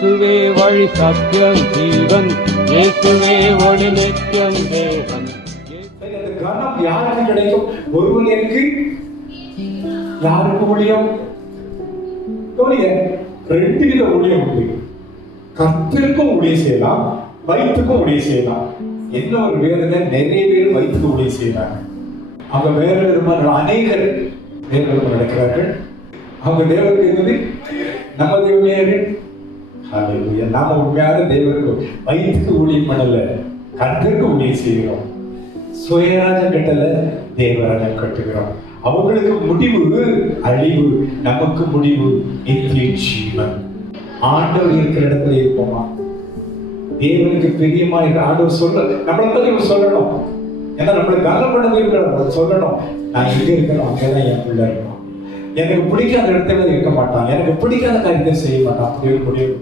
இயேசுவே வழி சத்தியம் ஜீவன், இயேசுவே ஒளி நித்தியம் தேவன். அந்த கனம் யாருக்கு கிடைக்கும்? ஒருவனுக்கு யாருக்கு ஊழியம்? ரெண்டு வித ஊழியம் உண்டு. கர்த்தருக்கும் ஊழியம் செய்யலாம், வயிற்றுக்கும் ஊழியம் செய்யலாம். என்ன ஒரு வேதனை, நிறைய பேர் வயிற்றுக்கு ஊழியம் செய்யறாங்க. அவங்க வேற விதமான அநேகர் வேற விதமாக நடக்கிறார்கள். அவங்க தேவருக்கு இருந்தது நம்ம தேவையாரு. நாம உண்மையான தேவருக்கு வயிற்றுக்கு ஊழியம் பண்ணல, கர்த்தருக்கு ஊழியம் செய்கிறோம். சுயராஜம் கட்டல, தேவராஜம் கட்டுகிறோம். அவங்களுக்கு முடிவு அழிவு, நமக்கு முடிவு நித்திய ஜீவன். ஆண்டவர் இருக்கிற இடத்துல இருப்போமா? தேவனுக்கு பிரியமா இருக்க ஆண்டவர் சொல்ற நம்மளை பத்தி இவர் சொல்லணும். ஏன்னா நம்மளை கனப்பட சொல்லணும். நான் இங்க இருக்கணும், அங்கதான் என் பிள்ளை இருக்கணும். எனக்கு பிடிக்காத இடத்துல இருக்க மாட்டான், எனக்கு பிடிக்காத காரியத்தை செய்ய மாட்டான். அப்படி ஒரு முடிவு